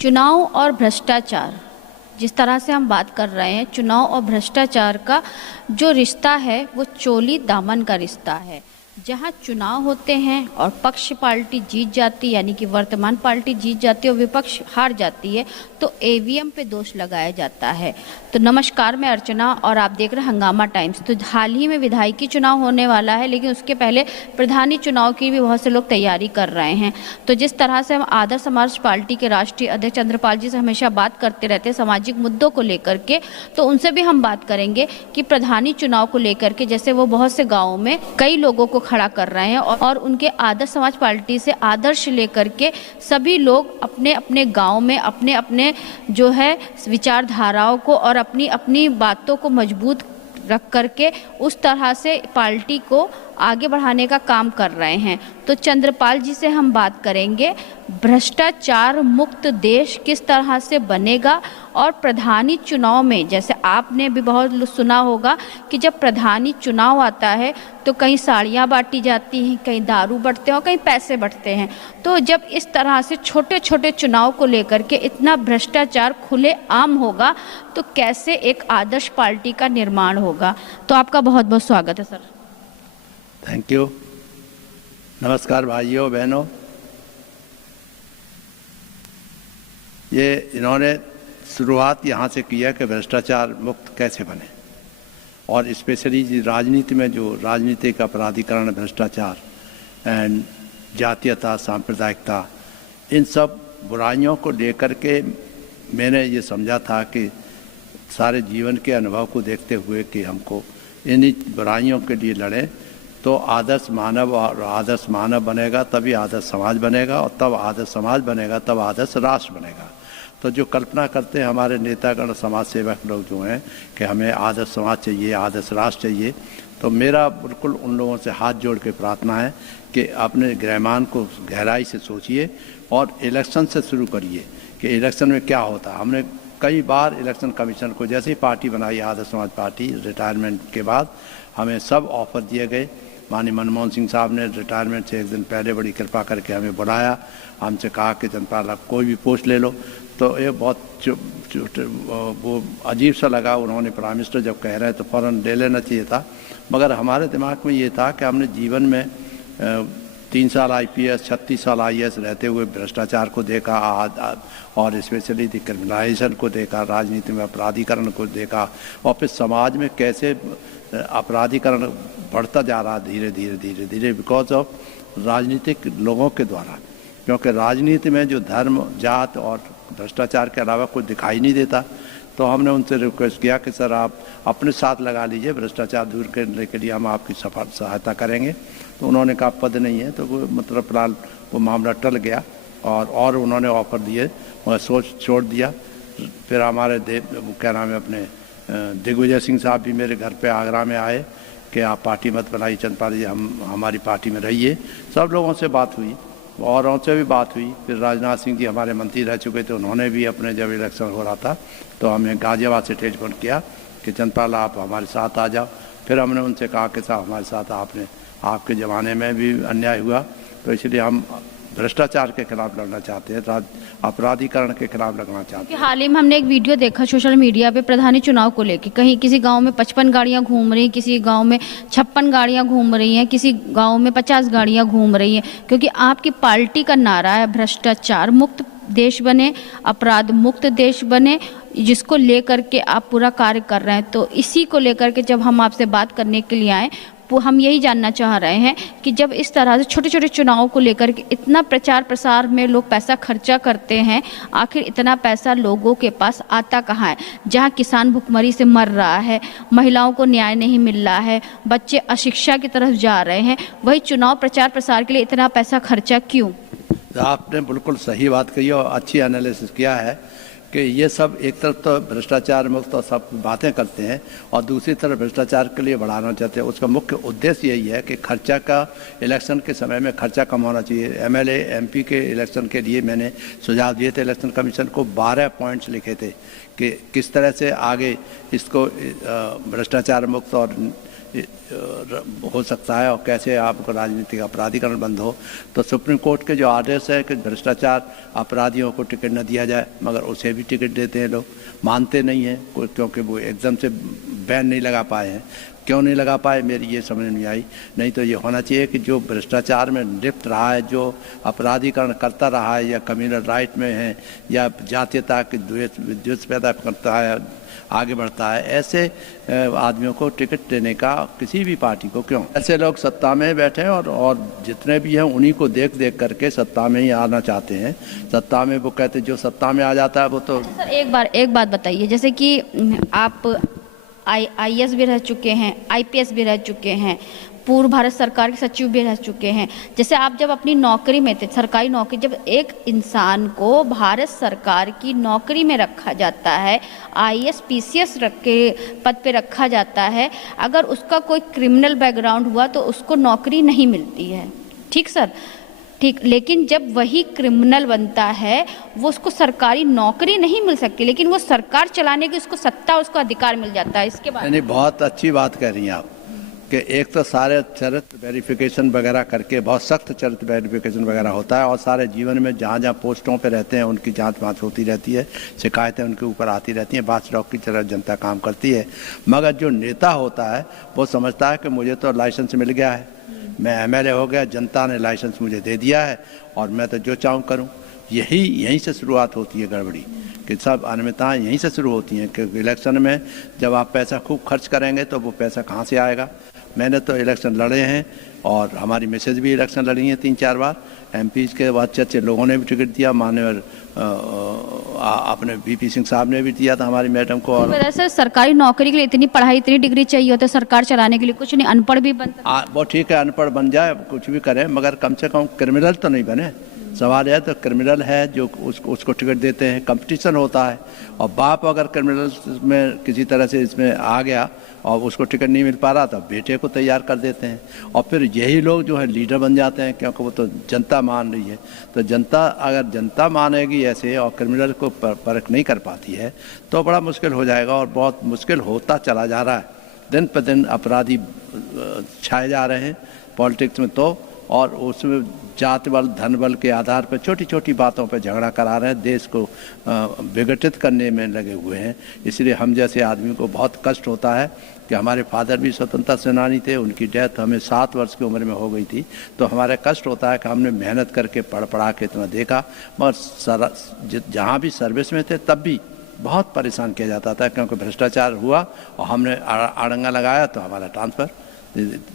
चुनाव और भ्रष्टाचार, जिस तरह से हम बात कर रहे हैं, चुनाव और भ्रष्टाचार का जो रिश्ता है वो चोली दामन का रिश्ता है। जहां चुनाव होते हैं और पक्ष पार्टी जीत जाती, यानी कि वर्तमान पार्टी जीत जाती है और विपक्ष हार जाती है, तो ईवीएम पे दोष लगाया जाता है। तो नमस्कार, मैं अर्चना और आप देख रहे हैं हंगामा टाइम्स। तो हाल ही में विधायकी चुनाव होने वाला है, लेकिन उसके पहले प्रधानी चुनाव की भी बहुत से लोग तैयारी कर रहे हैं। तो जिस तरह से हम आदर्श समाज पार्टी के राष्ट्रीय अध्यक्ष चंद्रपाल जी से हमेशा बात करते रहते हैं सामाजिक मुद्दों को लेकर के, तो उनसे भी हम बात करेंगे कि प्रधानी चुनाव को लेकर के जैसे वो बहुत से गाँवों में कई लोगों को खड़ा कर रहे हैं और उनके आदर्श समाज पार्टी से आदर्श लेकर के सभी लोग अपने अपने गांव में अपने अपने जो है विचारधाराओं को और अपनी अपनी बातों को मजबूत रख करके उस तरह से पार्टी को आगे बढ़ाने का काम कर रहे हैं। तो चंद्रपाल जी से हम बात करेंगे भ्रष्टाचार मुक्त देश किस तरह से बनेगा, और प्रधानी चुनाव में जैसे आपने भी बहुत सुना होगा कि जब प्रधानी चुनाव आता है तो कहीं साड़ियाँ बांटी जाती हैं, कहीं दारू बंटते हैं और कहीं पैसे बंटते हैं। तो जब इस तरह से छोटे छोटे चुनाव को लेकर के इतना भ्रष्टाचार खुले आम होगा तो कैसे एक आदर्श पार्टी का निर्माण होगा। तो आपका बहुत बहुत स्वागत है सर। Thank you. नमस्कार भाइयों बहनों। ये इन्होंने शुरुआत यहाँ से किया कि भ्रष्टाचार मुक्त कैसे बने, और स्पेशली राजनीति में जो राजनीतिक अपराधीकरण, भ्रष्टाचार एंड जातीयता, सांप्रदायिकता, इन सब बुराइयों को लेकर के मैंने ये समझा था कि सारे जीवन के अनुभव को देखते हुए कि हमको इन बुराइयों के लिए लड़ें तो आदर्श मानव, और आदर्श मानव बनेगा तभी आदर्श समाज बनेगा, और तब आदर्श समाज बनेगा तब आदर्श राष्ट्र बनेगा। तो जो कल्पना करते हैं हमारे नेतागण, समाज सेवक लोग जो हैं कि हमें आदर्श समाज चाहिए, आदर्श राष्ट्र चाहिए, तो मेरा बिल्कुल उन लोगों से हाथ जोड़ के प्रार्थना है कि अपने ग्रहमान को गहराई से सोचिए और इलेक्शन से शुरू करिए कि इलेक्शन में क्या होता है। हमने कई बार इलेक्शन कमीशन को जैसे ही पार्टी बनाई, आदर्श समाज पार्टी, रिटायरमेंट के बाद हमें सब ऑफर दिए गए। माननीय मनमोहन सिंह साहब ने रिटायरमेंट से एक दिन पहले बड़ी कृपा करके हमें बुलाया, हमसे कहा कि चंद्रपाल आप कोई भी पोस्ट ले लो। तो ये बहुत वो अजीब सा लगा, उन्होंने प्राइम मिनिस्टर जब कह रहे हैं तो फ़ौरन ले लेना चाहिए था। मगर हमारे दिमाग में ये था कि हमने जीवन में 3 साल IPS, 36 साल IAS रहते हुए भ्रष्टाचार को देखा और स्पेशली क्रिमिनलाइजेशन को देखा, राजनीति में अपराधीकरण को देखा, और फिर समाज में कैसे अपराधीकरण बढ़ता जा रहा धीरे धीरे धीरे धीरे बिकॉज ऑफ राजनीतिक लोगों के द्वारा। क्योंकि राजनीति में जो धर्म, जात और भ्रष्टाचार के अलावा कुछ दिखाई नहीं देता। तो हमने उनसे रिक्वेस्ट किया कि सर आप अपने साथ लगा लीजिए, भ्रष्टाचार दूर करने के लिए हम आपकी सहायता करेंगे। तो उन्होंने कहा पद नहीं है, तो वो मतलब फिलहाल वो मामला टल गया और उन्होंने ऑफर दिए, मगर सोच छोड़ दिया। फिर हमारे क्या नाम है अपने दिग्विजय सिंह साहब भी मेरे घर पे आगरा में आए कि आप पार्टी मत बनाइए चंद्रपाल जी, हम हमारी पार्टी में रहिए। सब लोगों से बात हुई, औरों से भी बात हुई। फिर राजनाथ सिंह जी हमारे मंत्री रह चुके थे, उन्होंने भी अपने जब इलेक्शन हो रहा था तो हमें गाजियाबाद से टेलीफोन किया कि चंद्रपाल आप हमारे साथ आ जाओ। फिर हमने उनसे कहा कि साहब हमारे साथ आपके ज़माने में भी अन्याय हुआ, तो इसलिए हम भ्रष्टाचार के खिलाफ लड़ना चाहते हैं, अपराधीकरण के खिलाफ लड़ना चाहते हैं। हाल ही में हमने एक वीडियो देखा सोशल मीडिया पे प्रधानी चुनाव को लेकर, कहीं किसी गांव में 55 गाड़ियां घूम रही, किसी गांव में 56 गाड़ियां घूम रही हैं, किसी गांव में 50 गाड़ियां घूम रही हैं, क्योंकि आपकी पार्टी का नारा है भ्रष्टाचार मुक्त देश बने, अपराध मुक्त देश बने, जिसको लेकर के आप पूरा कार्य कर रहे हैं। तो इसी को लेकर के जब हम आपसे बात करने के लिए आए, वो हम यही जानना चाह रहे हैं कि जब इस तरह से छोटे छोटे चुनाव को लेकर के इतना प्रचार प्रसार में लोग पैसा खर्चा करते हैं, आखिर इतना पैसा लोगों के पास आता कहाँ है? जहाँ किसान भुखमरी से मर रहा है, महिलाओं को न्याय नहीं मिल रहा है, बच्चे अशिक्षा की तरफ जा रहे हैं, वही चुनाव प्रचार प्रसार के लिए इतना पैसा खर्चा क्यों? आपने बिल्कुल सही बात कही और अच्छी एनालिसिस किया है कि ये सब एक तरफ तो भ्रष्टाचार मुक्त और सब बातें करते हैं और दूसरी तरफ भ्रष्टाचार के लिए बढ़ाना चाहते हैं। उसका मुख्य उद्देश्य यही है कि खर्चा का इलेक्शन के समय में खर्चा कम होना चाहिए। एमएलए एमपी के इलेक्शन के लिए मैंने सुझाव दिए थे, इलेक्शन कमीशन को 12 पॉइंट्स लिखे थे कि किस तरह से आगे इसको भ्रष्टाचार मुक्त और हो सकता है और कैसे आपको राजनीतिक अपराधीकरण बंद हो। तो सुप्रीम कोर्ट के जो आदेश है कि भ्रष्टाचार अपराधियों को टिकट न दिया जाए, मगर उसे भी टिकट देते हैं लोग, मानते नहीं हैं क्योंकि वो एकदम से बैन नहीं लगा पाए हैं। क्यों नहीं लगा पाए मेरी ये समझ नहीं आई। नहीं तो ये होना चाहिए कि जो भ्रष्टाचार में लिप्त रहा है, जो अपराधीकरण करता रहा है या कम्युनल राइट में है या जातीयता के द्वेष पैदा करता है, आगे बढ़ता है, ऐसे आदमियों को टिकट देने का किसी भी पार्टी को क्यों। ऐसे लोग सत्ता में बैठे हैं और जितने भी हैं उन्हीं को देख देख करके सत्ता में ही आना चाहते हैं। सत्ता में वो कहते जो सत्ता में आ जाता है वो तो। सर एक बात बताइए, जैसे कि आप आईएएस भी रह चुके हैं, आईपीएस भी रह चुके हैं, पूर्व भारत सरकार के सचिव भी रह चुके हैं। जैसे आप जब अपनी नौकरी में थे, सरकारी नौकरी, जब एक इंसान को भारत सरकार की नौकरी में रखा जाता है, आईएएस पीसीएस के पद पे रखा जाता है, अगर उसका कोई क्रिमिनल बैकग्राउंड हुआ तो उसको नौकरी नहीं मिलती है। ठीक सर, ठीक। लेकिन जब वही क्रिमिनल बनता है वो उसको सरकारी नौकरी नहीं मिल सकती, लेकिन वो सरकार चलाने की उसको सत्ता, उसको अधिकार मिल जाता है। इसके बाद नहीं, बहुत अच्छी बात कह रही हैं आप कि एक तो सारे चरित्र वेरिफिकेशन वगैरह करके, बहुत सख्त चरित्र वेरिफिकेशन वगैरह होता है और सारे जीवन में जहाँ जहाँ पोस्टों पे रहते हैं उनकी जांच वाँच होती रहती है, शिकायतें उनके ऊपर आती रहती हैं, बात डॉग की तरह जनता काम करती है। मगर जो नेता होता है वो समझता है कि मुझे तो लाइसेंस मिल गया है, मैं एमएलए हो गया, जनता ने लाइसेंस मुझे दे दिया है और मैं तो जो चाहूँ करूँ। यहीं से शुरुआत होती है गड़बड़ी, कि सब अनियमितताएँ यहीं से शुरू होती हैं। क्योंकि इलेक्शन में जब आप पैसा खूब खर्च करेंगे तो वो पैसा कहाँ से आएगा। मैंने तो इलेक्शन लड़े हैं और हमारी मिसेज भी इलेक्शन लड़ी हैं 3-4 बार। एमपी के बाद अच्छे लोगों ने भी टिकट दिया, माननीय अपने वीपी सिंह साहब ने भी दिया था हमारी मैडम को। और वैसे सरकारी नौकरी के लिए इतनी पढ़ाई, इतनी डिग्री चाहिए होती है सरकार चलाने के लिए, कुछ नहीं, अनपढ़ भी बन सकता है। वो ठीक है, अनपढ़ बन जाए, कुछ भी करें, मगर कम से कम क्रिमिनल तो नहीं बने। सवाल है तो क्रिमिनल है जो उसको टिकट देते हैं, कंपटीशन होता है। और बाप अगर क्रिमिनल में किसी तरह से इसमें आ गया और उसको टिकट नहीं मिल पा रहा तो बेटे को तैयार कर देते हैं और फिर यही लोग जो है लीडर बन जाते हैं, क्योंकि वो तो जनता मान रही है। तो जनता, अगर जनता मानेगी ऐसे और क्रिमिनल को परख नहीं कर पाती है तो बड़ा मुश्किल हो जाएगा और बहुत मुश्किल होता चला जा रहा है। दिन पर दिन अपराधी छाए जा रहे हैं पॉलिटिक्स में तो, और उसमें जाति बल धन बल के आधार पर छोटी छोटी बातों पर झगड़ा करा रहे हैं, देश को विघटित करने में लगे हुए हैं। इसलिए हम जैसे आदमी को बहुत कष्ट होता है कि हमारे फादर भी स्वतंत्रता सेनानी थे, उनकी डेथ हमें 7 वर्ष की उम्र में हो गई थी। तो हमारे कष्ट होता है कि हमने मेहनत करके पढ़ा के इतना देखा, मगर जहाँ भी सर्विस में थे तब भी बहुत परेशान किया जाता था, क्योंकि भ्रष्टाचार हुआ और हमने अड़ंगा लगाया तो हमारा ट्रांसफ़र।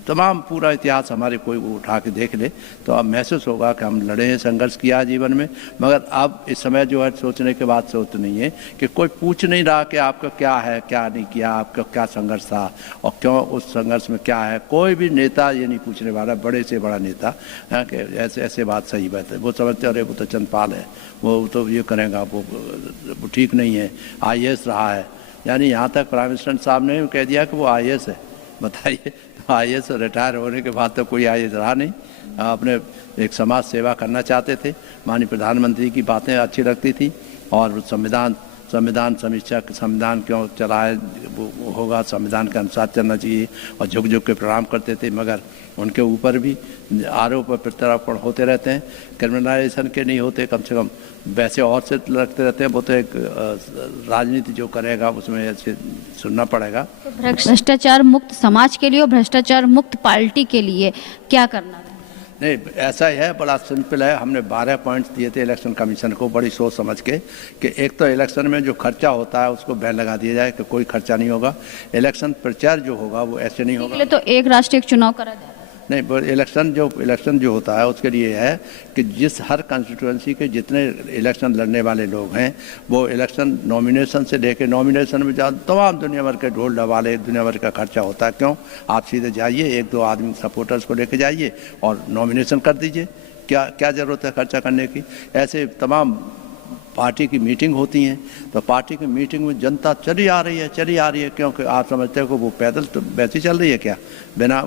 तमाम पूरा इतिहास हमारे कोई उठा के देख ले तो अब महसूस होगा कि हम लड़े हैं, संघर्ष किया जीवन में। मगर अब इस समय जो है सोचने के बाद सोच नहीं है कि कोई पूछ नहीं रहा कि आपका क्या है, क्या नहीं किया, आपका क्या संघर्ष था और क्यों उस संघर्ष में क्या है। कोई भी नेता ये नहीं पूछने वाला, बड़े से बड़ा नेता है कि ऐसे बात सही बात है। वो समझते अरे वो तो चंदपाल है, वो तो ये करेगा, वो ठीक नहीं है, आईएएस रहा है। यानी यहाँ तक प्राइम मिनिस्टर साहब ने कह दिया कि वो आईएएस है। बताइए, आईएएस रिटायर होने के बाद तो कोई आईएएस रहा नहीं। अपने एक समाज सेवा करना चाहते थे, माननीय प्रधानमंत्री की बातें अच्छी लगती थी और संविधान समीक्षा, संविधान क्यों चला है वो होगा, संविधान के अनुसार चलना चाहिए और झुक झुक के प्रणाम करते थे। मगर उनके ऊपर भी आरोप और प्रत्यारोपण होते रहते हैं। क्रिमिनलाइजेशन के नहीं होते, कम से कम वैसे और से लगते रहते हैं। वो तो एक राजनीति जो करेगा उसमें ऐसे सुनना पड़ेगा। तो भ्रष्टाचार मुक्त समाज के लिए और भ्रष्टाचार मुक्त पार्टी के लिए क्या करना है? नहीं, ऐसा ही है, बड़ा सिंपल है। हमने 12 पॉइंट्स दिए थे इलेक्शन कमीशन को बड़ी सोच समझ के कि एक तो इलेक्शन में जो खर्चा होता है उसको बैन लगा दिया जाए कि कोई खर्चा नहीं होगा। इलेक्शन प्रचार जो होगा वो ऐसे नहीं होगा। तो एक राष्ट्र एक चुनाव करा जाए। नहीं, इलेक्शन जो होता है उसके लिए है कि जिस हर कंस्टिट्यूएंसी के जितने इलेक्शन लड़ने वाले लोग हैं वो इलेक्शन नॉमिनेशन से लेके नॉमिनेशन में तमाम दुनिया भर के ढोल डवाले, दुनिया भर का खर्चा होता है। क्यों? आप सीधे जाइए, 1-2 आदमी सपोर्टर्स को लेके जाइए और नॉमिनेशन कर दीजिए। क्या ज़रूरत है खर्चा करने की? ऐसे तमाम पार्टी की मीटिंग होती हैं तो पार्टी की मीटिंग में जनता चली आ रही है, क्योंकि आप समझते हो कि वो पैदल तो वैसे चल रही है क्या, बिना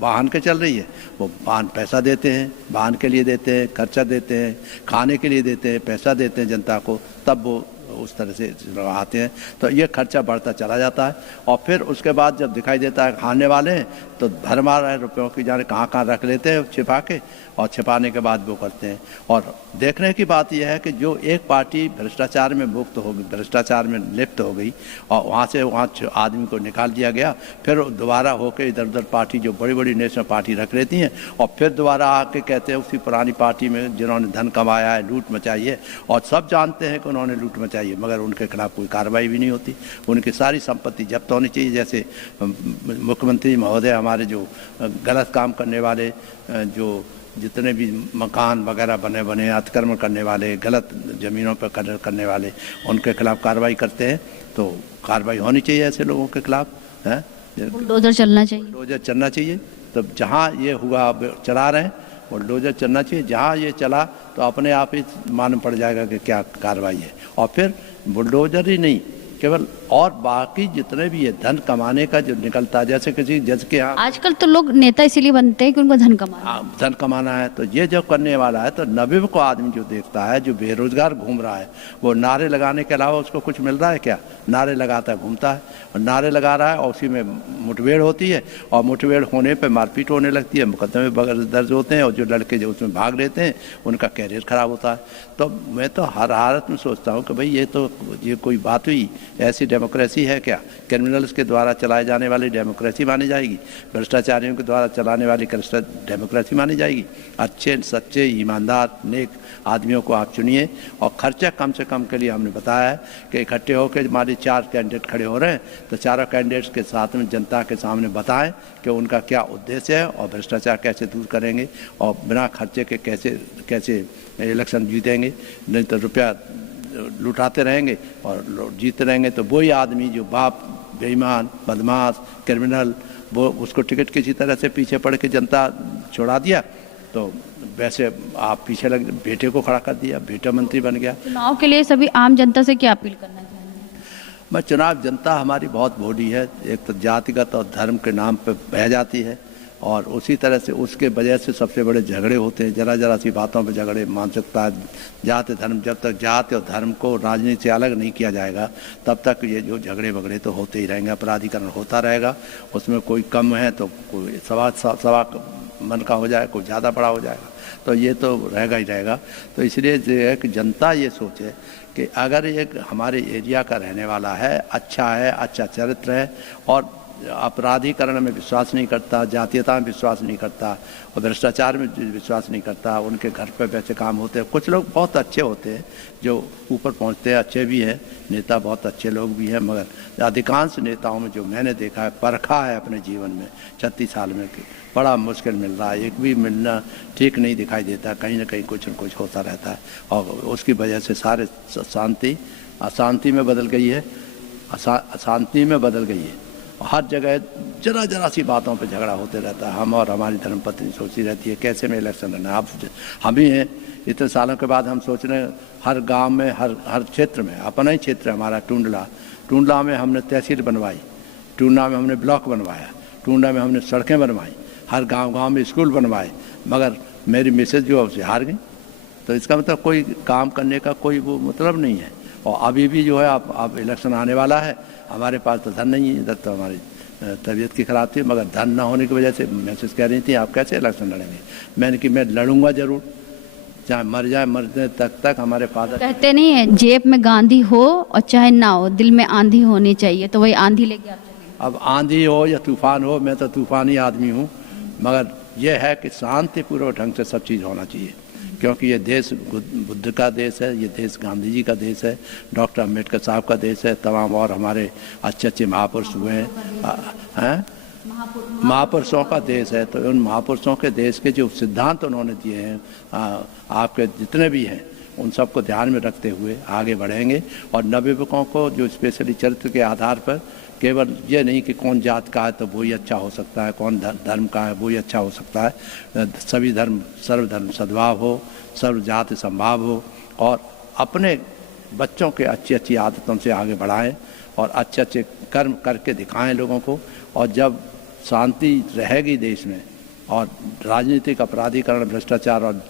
वाहन के चल रही है। वो वाहन पैसा देते हैं, वाहन के लिए देते हैं, खर्चा देते हैं, खाने के लिए देते हैं, पैसा देते हैं जनता को, तब वो उस तरह से आते हैं। तो ये खर्चा बढ़ता चला जाता है और फिर उसके बाद जब दिखाई देता है खाने वाले हैं तो भरमा रहे रुपयों की, जाने कहाँ रख लेते हैं छिपा के, और छिपाने के बाद वो करते हैं। और देखने की बात यह है कि जो एक पार्टी भ्रष्टाचार में मुक्त हो गई, भ्रष्टाचार में लिप्त हो गई और वहाँ आदमी को निकाल दिया गया, फिर दोबारा होकर इधर उधर पार्टी जो बड़ी बड़ी नेशनल पार्टी रख लेती हैं और फिर दोबारा आके कहते हैं उसी पुरानी पार्टी में जिन्होंने धन कमाया है, लूट मचाई है, और सब जानते हैं कि उन्होंने लूट मचाई है, मगर उनके खिलाफ कोई कार्रवाई भी नहीं होती। उनकी सारी संपत्ति जब्त होनी चाहिए। जैसे मुख्यमंत्री महोदय हमारे जो गलत काम करने वाले, जो जितने भी मकान वगैरह बने अतिक्रमण करने वाले, गलत ज़मीनों पर कब्जा करने वाले, उनके खिलाफ कार्रवाई करते हैं। तो कार्रवाई होनी चाहिए ऐसे लोगों के खिलाफ, है बुलडोजर चलना चाहिए, बुलडोजर चलना चाहिए। तो जहाँ ये हुआ अब चला रहे हैं, बुलडोजर चलना चाहिए। जहाँ ये चला तो अपने आप ही मालूम पड़ जाएगा कि क्या कार्रवाई है। और फिर बुलडोजर ही नहीं, केवल और बाकी जितने भी ये धन कमाने का जो निकलता है, जैसे किसी जज के यहाँ आजकल तो लोग नेता इसीलिए बनते हैं कि उनको धन कमाना है। तो ये जो करने वाला है, तो नब्बे को आदमी जो देखता है, जो बेरोजगार घूम रहा है, वो नारे लगाने के अलावा उसको कुछ मिल रहा है क्या? नारे लगाता घूमता है और नारे लगा रहा है और उसी में मुठभेड़ होती है और मुठभेड़ होने पर मारपीट होने लगती है, मुकदमे दर्ज होते हैं और जो लड़के जो उसमें भाग लेते हैं उनका कैरियर खराब होता है। तो मैं तो हर हालत में सोचता हूँ कि भाई ये कोई बात हुई? ऐसी डेमोक्रेसी है क्या? क्रिमिनल्स के द्वारा चलाए जाने वाली डेमोक्रेसी मानी जाएगी? भ्रष्टाचारियों के द्वारा चलाने वाली डेमोक्रेसी मानी जाएगी? अच्छे सच्चे ईमानदार नेक आदमियों को आप चुनिए और खर्चा कम से कम के लिए हमने बताया है कि इकट्ठे होकर हमारे 4 कैंडिडेट खड़े हो रहे हैं, तो चारों कैंडिडेट्स के साथ में जनता के सामने बताएं कि उनका क्या उद्देश्य है और भ्रष्टाचार कैसे दूर करेंगे और बिना खर्चे के कैसे इलेक्शन जीतेंगे। नहीं तो रुपया लुटाते रहेंगे और जीतते रहेंगे तो वही आदमी जो बाप बेईमान बदमाश क्रिमिनल, वो उसको टिकट किसी तरह से पीछे पड़ के जनता छोड़ा दिया, तो वैसे आप पीछे लग बेटे को खड़ा कर दिया, बेटा मंत्री बन गया। चुनाव के लिए सभी आम जनता से क्या अपील करना चाहेंगे? मैं चुनाव जनता हमारी बहुत भोली है, एक तो जातिगत और धर्म के नाम पर बह जाती है और उसी तरह से उसके वजह से सबसे बड़े झगड़े होते हैं, जरा सी बातों पे झगड़े, मानसिकता जाति धर्म। जब तक जाति और धर्म को राजनीति से अलग नहीं किया जाएगा तब तक ये जो झगड़े वगड़े तो होते ही रहेंगे, अपराधीकरण होता रहेगा। उसमें कोई कम है तो कोई सवा मन का हो जाए, कोई ज़्यादा बड़ा हो जाएगा, तो ये तो रहेगा ही रहेगा। तो इसलिए जो है कि जनता ये सोचे कि अगर एक हमारे एरिया का रहने वाला है, अच्छा चरित्र है और अपराधीकरण में विश्वास नहीं करता, जातीयता में विश्वास नहीं करता और भ्रष्टाचार में विश्वास नहीं करता, उनके घर पर वैसे काम होते हैं। कुछ लोग बहुत अच्छे होते हैं जो ऊपर पहुंचते हैं, अच्छे भी हैं, नेता बहुत अच्छे लोग भी हैं, मगर अधिकांश नेताओं में जो मैंने देखा है, परखा है अपने जीवन में 36 साल में, कि बड़ा मुश्किल मिल रहा है। एक भी मिलना ठीक नहीं दिखाई देता, कहीं ना कहीं कुछ न कुछ होता रहता है और उसकी वजह से सारे अशांति में बदल गई है, अशांति में बदल गई है। हर जगह जरा सी बातों पे झगड़ा होते रहता है। हम और हमारी धर्मपत्नी सोचती रहती है कैसे में इलेक्शन लड़ना। अब हम ही हैं, इतने सालों के बाद हम सोच रहे हैं हर गांव में, हर क्षेत्र में, अपना ही क्षेत्र हमारा टूंडला में हमने तहसील बनवाई, टूंडला में हमने ब्लॉक बनवाया, टूंडला में हमने सड़कें बनवाई, हर गांव में स्कूल बनवाए, मगर मेरी मिसेज जो है हार गई। तो इसका मतलब कोई काम करने का कोई वो मतलब नहीं है। और अभी भी जो है अब इलेक्शन आने वाला है, हमारे पास तो धन नहीं है, इधर तो हमारी तबीयत की खराब थी, मगर धन ना होने की वजह से मैसेज कह रही थी आप कैसे इलेक्शन लड़ेंगे। मैंने कि मैं लड़ूंगा जरूर, चाहे मरने तक हमारे फादर कहते नहीं है जेब में गांधी हो और चाहे ना हो, दिल में आंधी होनी चाहिए, तो वही आंधी लेके आप चलेंगे। अब आंधी हो या तूफान हो, मैं तो तूफानी आदमी हूँ, मगर यह है कि शांतिपूर्वक ढंग से सब चीज़ होना चाहिए, क्योंकि ये देश बुद्ध का देश है, ये देश गांधी जी का देश है, डॉक्टर अम्बेडकर साहब का देश है, तमाम और हमारे अच्छे महापुरुष हुए हैं, महापुरुषों का देश है। तो उन महापुरुषों के देश के जो सिद्धांत उन्होंने दिए हैं, आपके जितने भी हैं उन सबको ध्यान में रखते हुए आगे बढ़ेंगे। और नवयुवकों को जो स्पेशली चरित्र के आधार पर, केवल ये नहीं कि कौन जात का है तो वही अच्छा हो सकता है, कौन धर्म का है वही अच्छा हो सकता है, सभी धर्म सर्वधर्म सद्भाव हो, सर्व जाति संभाव हो और अपने बच्चों के अच्छी अच्छी आदतों से आगे बढ़ाएं और अच्छे अच्छे कर्म करके दिखाएं लोगों को। और जब शांति रहेगी देश में और राजनीतिक अपराधीकरण, भ्रष्टाचार और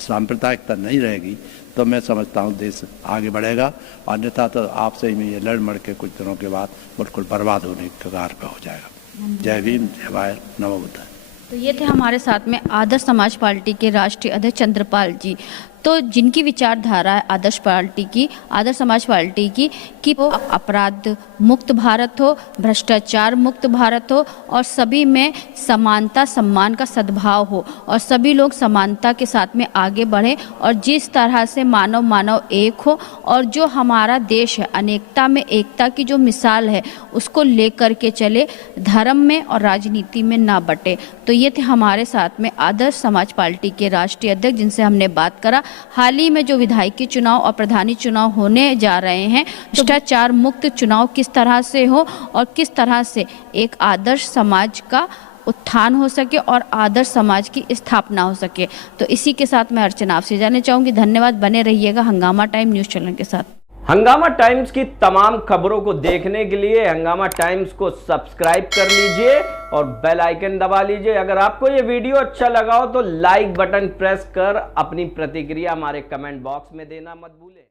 सांप्रदायिकता नहीं रहेगी तो मैं समझता हूँ देश आगे बढ़ेगा। अन्यथा तो आपसे ही में ये लड़ मड़ के कुछ दिनों के बाद बिल्कुल बर्बाद होने के कगार पर हो जाएगा। जय भीम, जय भारत, नमो बुद्धाय। तो ये थे हमारे साथ में आदर्श समाज पार्टी के राष्ट्रीय अध्यक्ष चंद्रपाल जी, तो जिनकी विचारधारा है आदर्श समाज पार्टी की कि वो अपराध मुक्त भारत हो, भ्रष्टाचार मुक्त भारत हो और सभी में समानता सम्मान का सद्भाव हो और सभी लोग समानता के साथ में आगे बढ़े और जिस तरह से मानव एक हो और जो हमारा देश है अनेकता में एकता की जो मिसाल है उसको लेकर के चले, धर्म में और राजनीति में ना बटे। तो ये थे हमारे साथ में आदर्श समाज पार्टी के राष्ट्रीय अध्यक्ष जिनसे हमने बात करा। हाल ही में जो विधायकी चुनाव और प्रधानी चुनाव होने जा रहे हैं, भ्रष्टाचार मुक्त चुनाव किस तरह से हो और किस तरह से एक आदर्श समाज का उत्थान हो सके और आदर्श समाज की स्थापना हो सके। तो इसी के साथ मैं अर्चना आपसे जानना चाहूंगी। धन्यवाद, बने रहिएगा हंगामा टाइम न्यूज चैनल के साथ। हंगामा टाइम्स की तमाम खबरों को देखने के लिए हंगामा टाइम्स को सब्सक्राइब कर लीजिए और बेल आइकन दबा लीजिए। अगर आपको ये वीडियो अच्छा लगा हो तो लाइक बटन प्रेस कर अपनी प्रतिक्रिया हमारे कमेंट बॉक्स में देना मत भूलें।